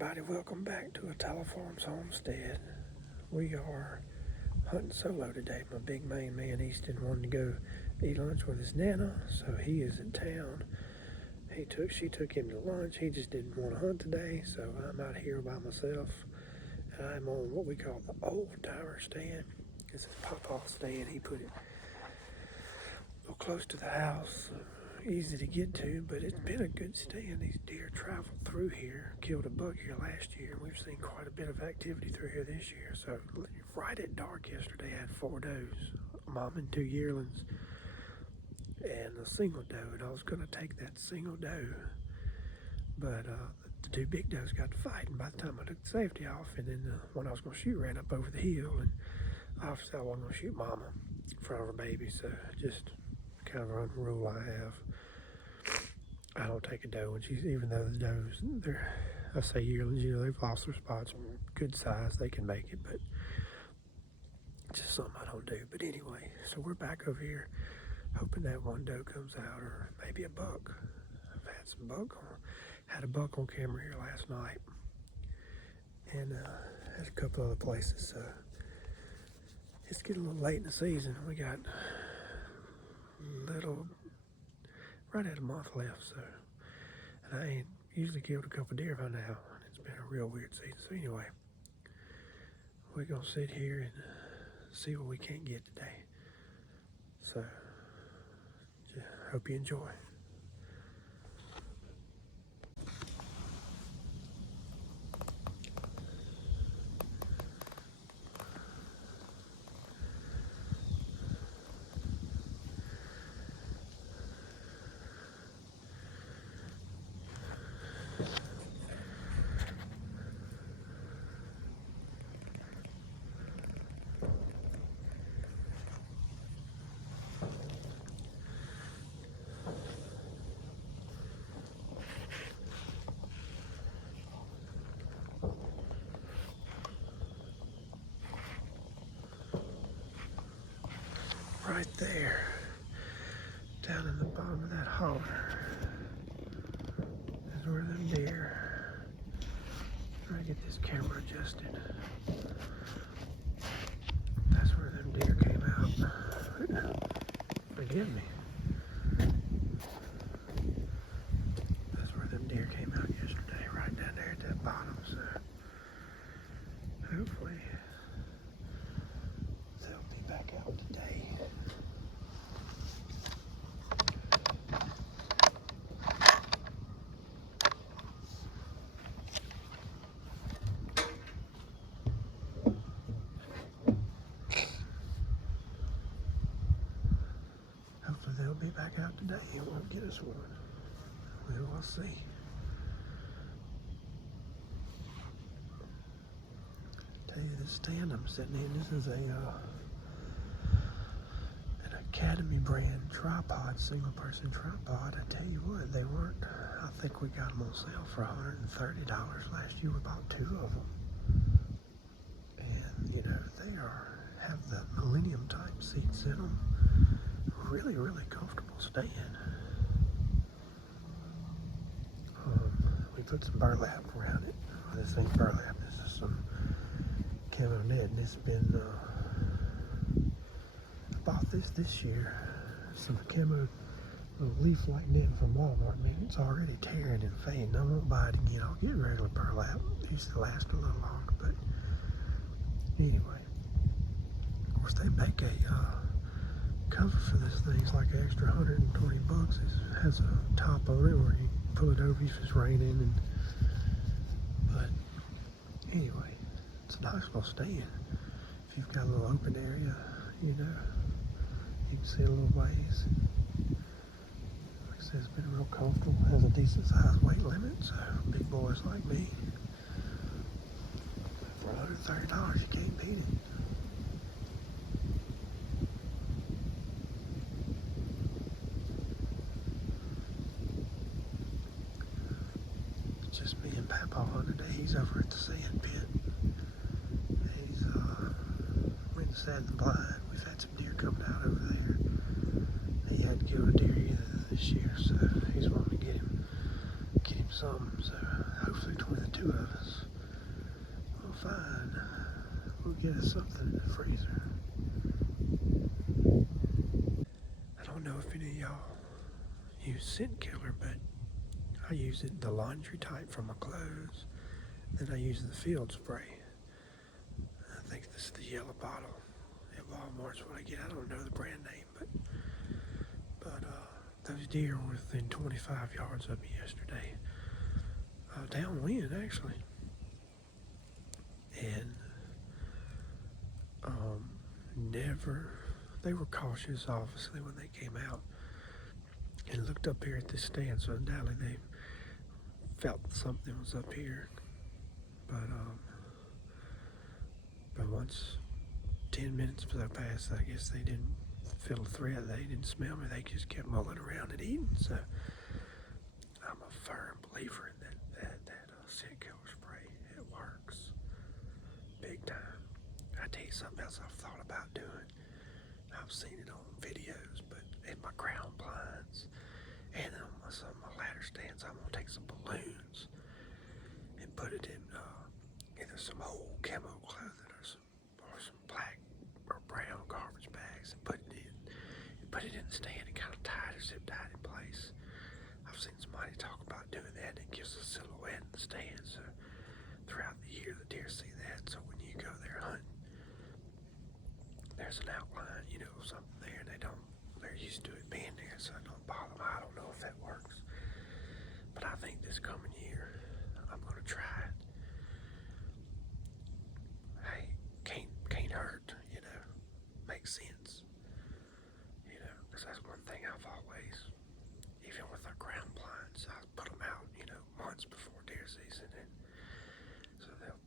everybody, welcome back to a Tyler Farms homestead. We are hunting solo today. My big main man Easton wanted to go eat lunch with his nana, so he is in town. She took him to lunch. He just didn't want to hunt today, so I'm out here by myself. I'm on what we call the old timer stand. This is Papa's stand. He put it real close to the house. Easy to get to, but it's been a good stand. These deer traveled through here, killed a buck here last year. We've seen quite a bit of activity through here this year. So right at dark yesterday, I had 4 does, a mom and 2 yearlings, and a single doe. And I was going to take that single doe, but the 2 big does got to fighting by the time I took the safety off. And then the one I was going to shoot ran up over the hill, and obviously I wasn't going to shoot mama in front of her baby. So just kind of a rule I have. I don't take a doe, and even though the does, I say yearlings, they've lost their spots, good size, they can make it, but just something I don't do. But anyway, so we're back over here, hoping that one doe comes out, or maybe a buck. I've had a buck on camera here last night, and had a couple other places. It's getting a little late in the season. We got right at a month left, so, and I ain't usually killed a couple deer by now. It's been a real weird season. So anyway, we're gonna sit here and see what we can't get today. So, hope you enjoy. Right there, down in the bottom of that holler, is where them deer. Try to get this camera adjusted. That's where them deer came out. Forgive me. That's where them deer came out yesterday, right down there at that bottom. So hopefully they'll be back out today. Hopefully they'll be back out today and won't get us one. We will see. Tell you, this stand I'm sitting in, this is an Academy brand tripod, single person tripod. I tell you what, they weren't, I think we got them on sale for $130 last year. We bought 2 of them. And they have the Millennium type seats in them. Really, really comfortable stand. We put some burlap around it. This ain't burlap, this is some camo net, and it's been, I bought this year, some camo leaf-like net from Walmart. Man, it's already tearing and fading. I won't buy it again. I'll get regular burlap. It used to last a little longer, but anyway. Of course, they make a cover for this thing. It's like an extra 120 bucks. It has a top on it where you can pull it over if it's raining. But anyway, it's a nice little stand. If you've got a little open area, you can see a little ways. Like I said, it's been real comfortable. It has a decent size weight limit, so big boys like me, for $130, you can't beat it. Just me and Papa on today. He's over at the sand pit. He's went and sat in the blind. We've had some deer coming out over there. He hadn't killed a deer either this year, so he's wanting to get him some. So hopefully between the two of us. Well, fine. We'll get us something in the freezer. I don't know if any of y'all use scent killer, but I use it the laundry type for my clothes. Then I use the field spray. I think this is the yellow bottle at Walmart's what I get. I don't know the brand name, but those deer were within 25 yards of me yesterday. Downwind, actually. And never, they were cautious, obviously, when they came out and looked up here at this stand. So undoubtedly they felt something was up here. But once 10 minutes past, I guess they didn't feel a threat. They didn't smell me. They just kept mulling around and eating. So I'm a firm believer in that scent killer spray. It works big time. I tell you something else I've thought about doing. I've seen it on videos, but in my ground blinds and on some of my ladder stands, I'm gonna take some balloons and put it in either some old camo clothing or some black or brown garbage bags and put it in the stand and kind of zip tie it in place. I've seen somebody talk about doing that, and it gives a silhouette in the stand. So throughout the year, the deer see that. So when you go there hunting, there's an outline, something there, and they're used to it being there, so it don't bother them. I don't know if that works, but I think this coming year, I'm gonna try it. Hey, can't hurt, makes sense, because that's one thing I've always, even with our ground blinds, I put them out, months before deer season, and so they'll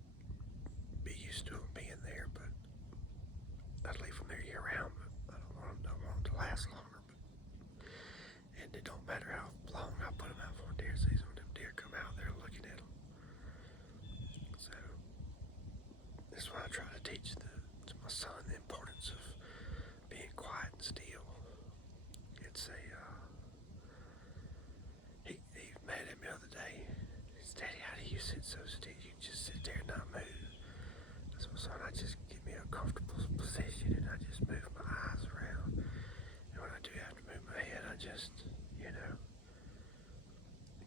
be used to them being there, but I'd leave them there year round, but I don't want them to last longer, and it don't matter how long I put them out for deer season. When them deer come out, they're looking at them. So this is why I try to teach to my son the importance of being quiet and still. It's he mad at me the other day. He said, "Daddy, how do you sit so still? You just sit there and not move." I said, "Son, I just get me a comfortable position and I just move my eyes around. And when I do have to move my head, I just,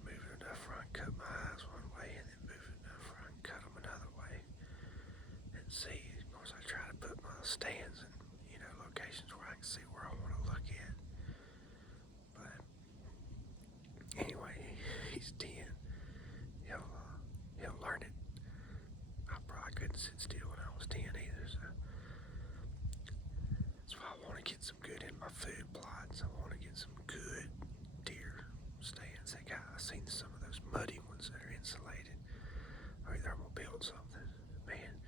move it enough where I can cut my eyes one way and then move it enough where I can cut them another way and see." Of course, I try to put my stands in, locations where I can see where I want to look at. But anyway, he's 10. He'll learn it. I probably couldn't sit still when I was 10 either, so that's why I want to get some good in my food plots. I want to get some good deer stands. I've seen some of those muddy ones that are insulated. Or either I'm gonna build something. Man,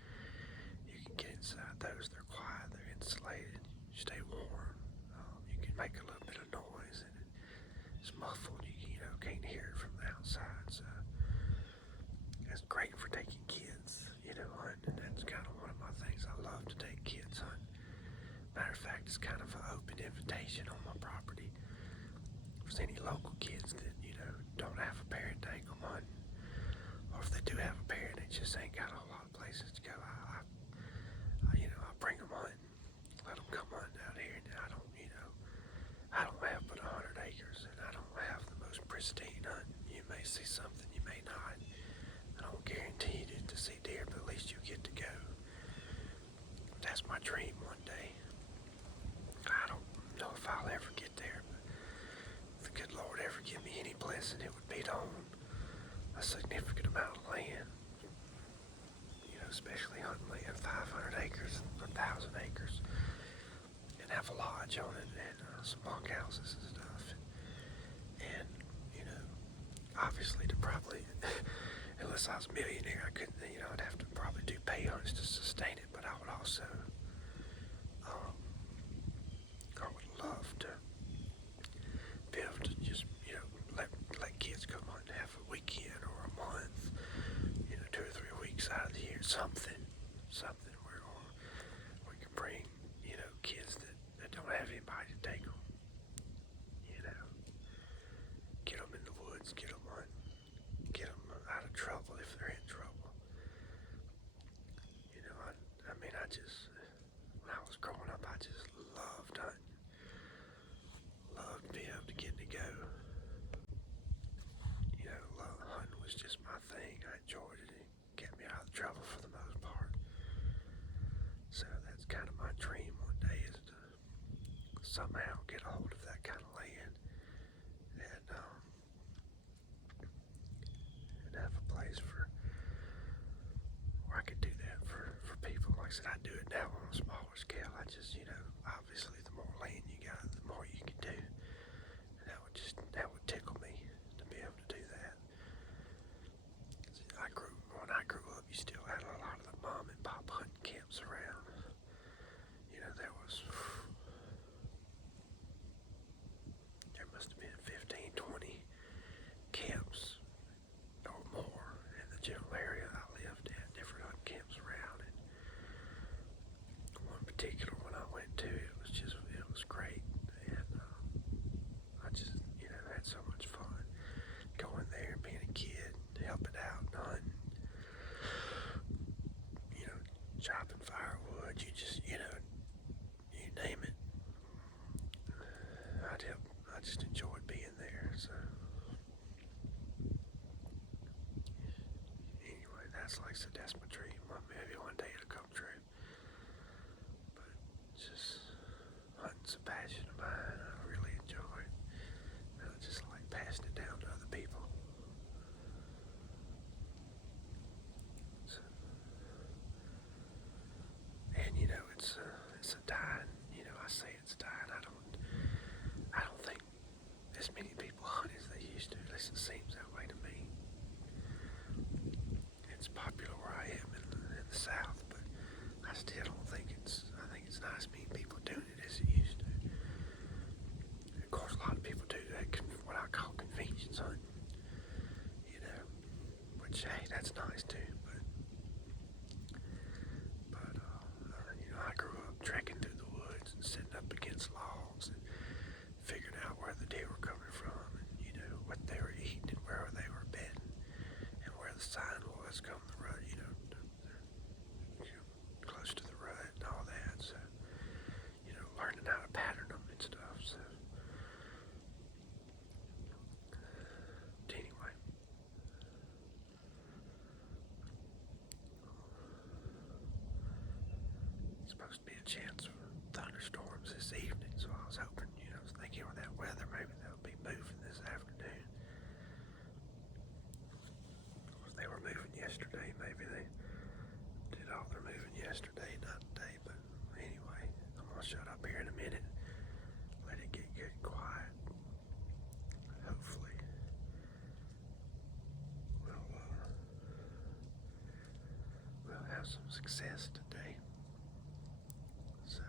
you can get inside those. They're quiet. They're insulated. You stay warm. You can make a little bit of noise, and it's muffled. You can't hear it from the outside. So it's great for taking kids, hunting. That's kind of one of my things. I love to take kids hunting. Matter of fact, it's kind of an open invitation on my property. If there's any local kids that, don't have a parent to take them hunting, or if they do have a parent, they just ain't got a lot of places to go, I bring them hunting, let them come hunting out here. And I don't have but 100 acres, and I don't have the most pristine hunting. You may see something, you may not. I don't guarantee you to see deer, but at least you get to go. That's my dream one day. I don't know if I'll ever get there, but if the good Lord ever give me any blessing, it would be to own a significant amount of land. Especially hunting land, 500 acres, 1,000 acres, and have a lodge on it and some bunkhouses and stuff. And obviously to probably, unless I was a millionaire, I couldn't. I'd have to probably do pay hunts to sustain it. But I would also, I would love to be able to just, let kids come hunt and have a weekend or a month, 2 or 3 weeks out of the year, something where we can bring, kids that don't have anybody to take them, get them in the woods, get them hunting, get them out of trouble if they're in trouble. when I was growing up, I just loved hunting. Loved being able to get to go. Hunting was just my thing. I enjoyed it. It kept me out of trouble for the most part. So that's kind of my dream one day, is to somehow get a hold of that kind of land and have a place where I could do that for people. Like I said, I do it now on a smaller scale. I just, obviously the more land you got, the more you can do. And that would tickle me to be able to do that. When I grew up, you still had a lot of the mom and pop hunting camps around. There must have been 15, 20 camps or more in the general area I lived in, different hunting camps around. And one particular one I went to, it was great. And I just, had so much fun going there, being a kid, helping out, hunting, chopping firewood, you name it. I just enjoyed being there. So anyway, that's my dream. Maybe one day it'll come true. But just hunting's a passion of mine. I really enjoy it. And I just like passing it down to other people. So, and it's a dying. I say it's dying. I don't think as many people hunt as they used to. At least it seems that way to me. It's popular where I am in the South, but I still don't think I think it's not as many people doing it as it used to. And of course, a lot of people do that, what I call convenience hunting, which, hey, that's nice too, but I grew up trekking through the woods and sitting up against logs and figuring out where the deer were coming from and, what they were eating and where they were bedding and where the sign was coming the rut, close to the rut and all that. So, learning how to pattern them and stuff. So, anyway. It's supposed to be a chance for thunderstorms this evening, so I was hoping, thinking with that weather, maybe they'll be moving this afternoon. Of course, they were moving yesterday. Maybe they did all their moving yesterday, not today. But anyway, I'm gonna shut up here in a minute, let it get good and quiet. Hopefully, we'll have some success today. So.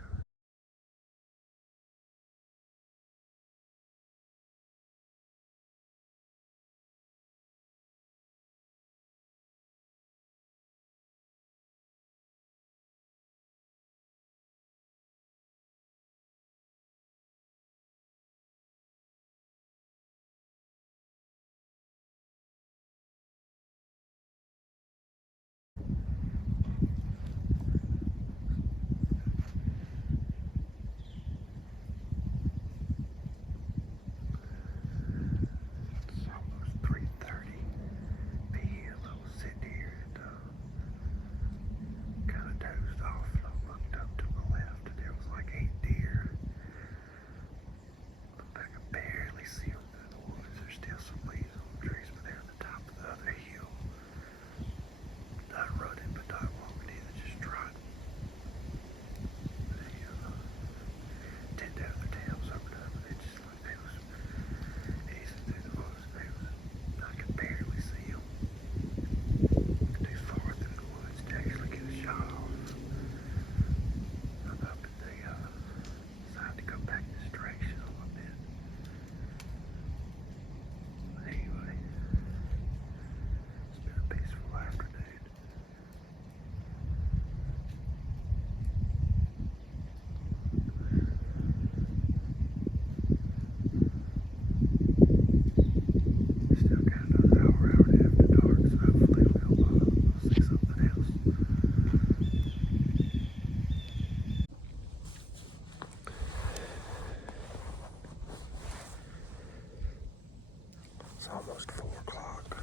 It's almost 4 o'clock,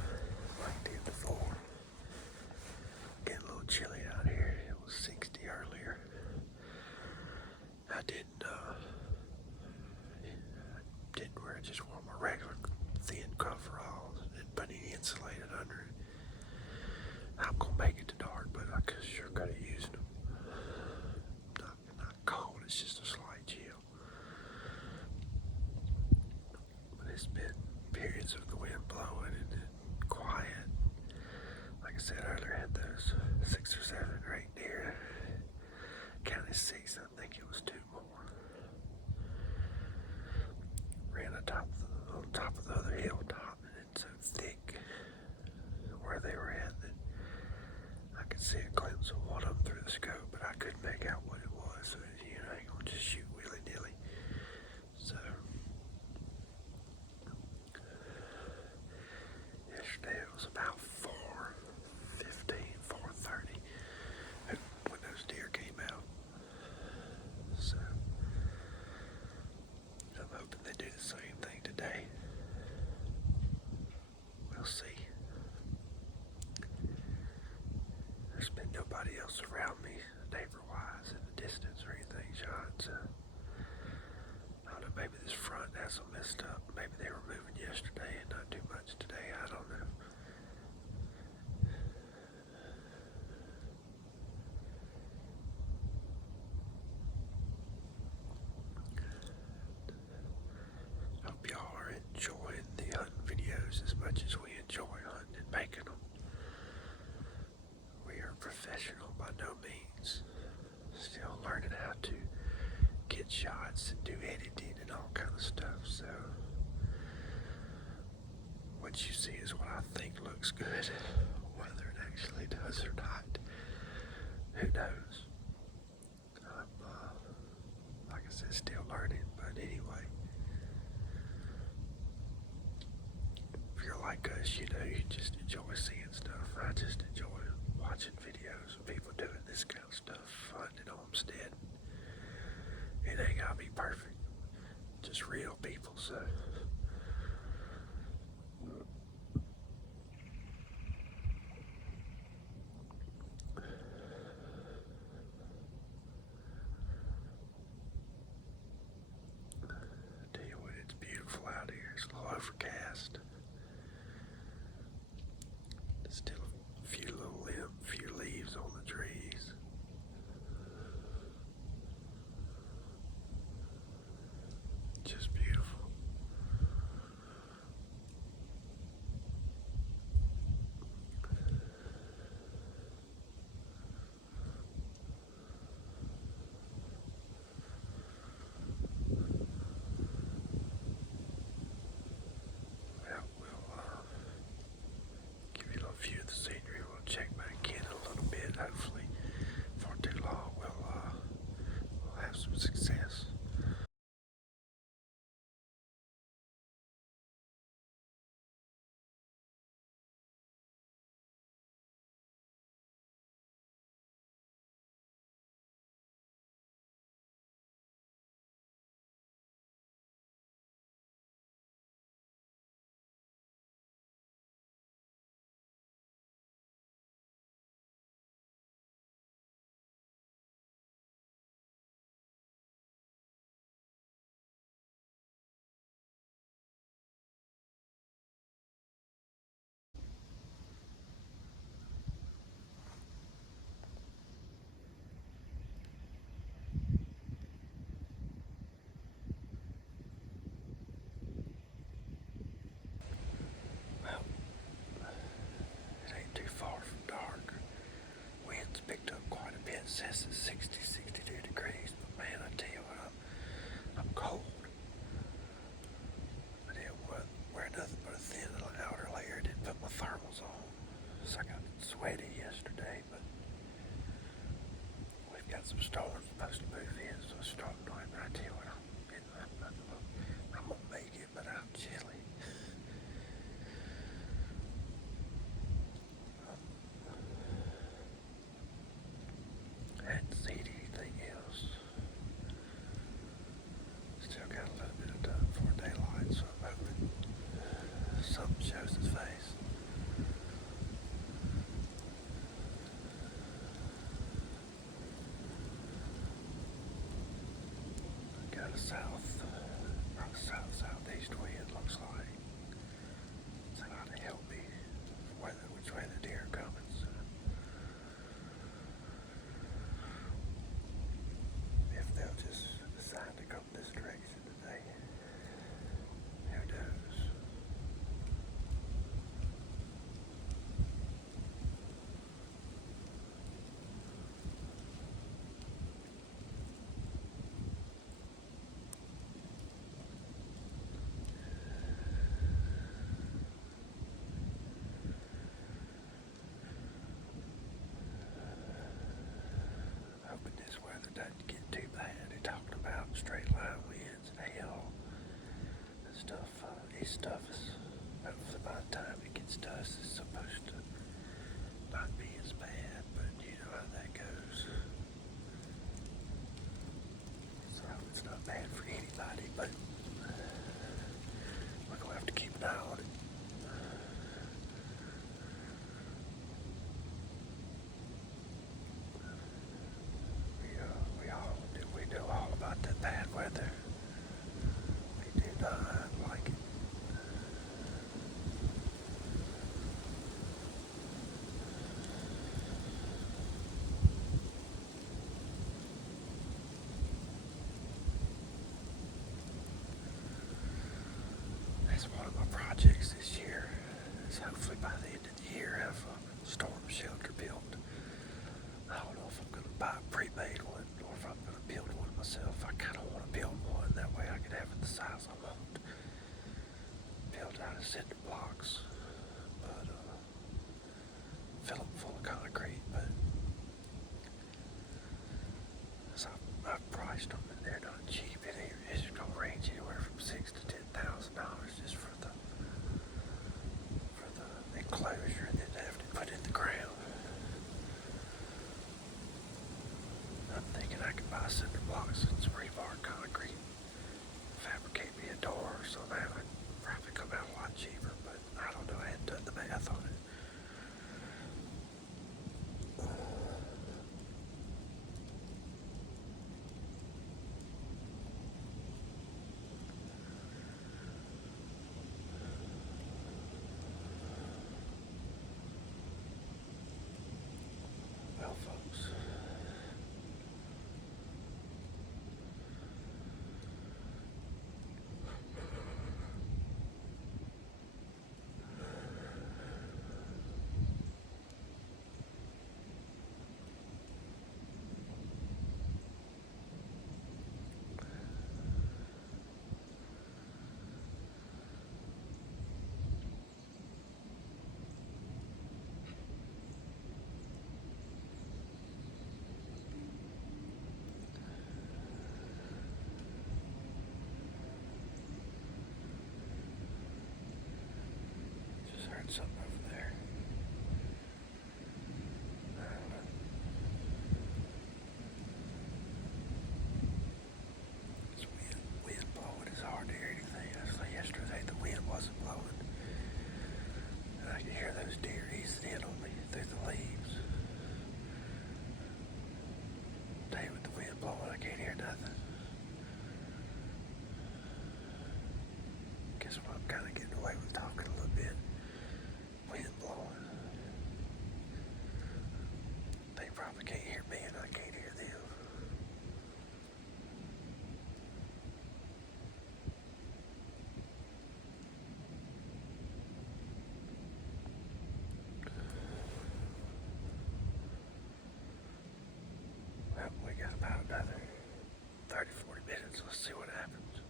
like 10 to 4. Getting a little chilly out here. It was 60 earlier. I didn't wear, just wore my regular thin coveralls. Didn't put any insulated under it. I'm gonna make it to dark, but I sure could have used them. Not cold, it's just a slight chill. But it's been periods of the wind blowing and then quiet. Like I said earlier, I had those 6 or 7 or 8 deer. Counted 6, I think it was 2 more. Ran on top of the other hilltop, and it's so thick where they were at that I could see a glimpse of one of them through the scope, but I couldn't make out what it was. So, I ain't gonna just shoot willy-nilly. So, yesterday it was about 4:15, 4:30 when those deer came out. So, I'm hoping they do the same thing today. We'll see. There's been nobody else around me, neighbor-wise, in the distance or anything shot, so I don't know, maybe this front has some messed up. Maybe they were moving yesterday and not too much today, I don't know. Hope y'all are enjoying the hunting videos as much as we enjoy hunting and making them. We are professional by no means. Still learning how to get shots and do editing and all kind of stuff, so what you see is what I think looks good. Whether it actually does or not, who knows? I'm, like I said, still learning, but anyway. If you're like us, you just enjoy seeing stuff. I just enjoy watching videos of people doing this kind of stuff, hunting homestead. It ain't gotta be perfect, just real people, so. I tell you what, it's beautiful out here. It's a little overcast. Still a few leaves on the trees. Just beautiful. Well, His stuff is, hopefully by the time it gets to us, it's supposed to not be as bad, but you know how that goes. So it's not bad for anybody, but we're going to have to keep an eye on it. We know all about that bad weather. We do not like it. That's one of my projects this year. Is hopefully by the end of the year have a storm shelter built. I don't know if I'm going to buy a pre-made one or if I'm going to build one myself. I kind of want to build one. That way I can have it the size I want. Built out of cinder blocks, but fill them full of concrete. But so I've priced them, and they're not cheap. It's going to range anywhere from $6,000 to $10,000 just for the enclosure that they have to put in the ground. I'm thinking I could buy cinder blocks and some rebar concrete, fabricate me a door or something. It'd probably come out a lot cheaper, but I don't know. I hadn't done the math on it. Well, folks, just heard something over there. I don't know. It's wind blowing. It's hard to hear anything. Actually, yesterday the wind wasn't blowing, and I could hear those deer easing in on me through the leaves. Today with the wind blowing, I can't hear nothing. Guess what? I'm kind of getting away with talking a little bit. Wind blowing. They probably can't hear me, and I can't hear them. Well, we got about another 30, 40 minutes. Let's see what happens.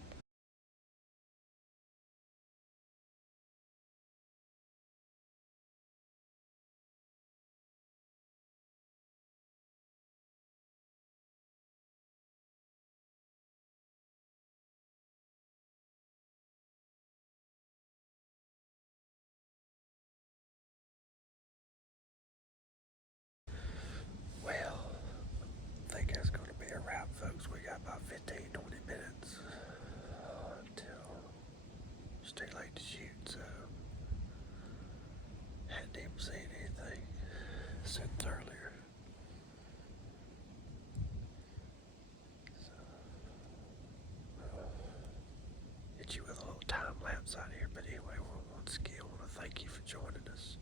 Well, I think that's going to be a wrap, folks. We got about 15, 20 minutes until it's too late to shoot, so hadn't even seen anything since earlier. So, hit you with a little time lapse out here, but anyway, once again, I want to thank you for joining us.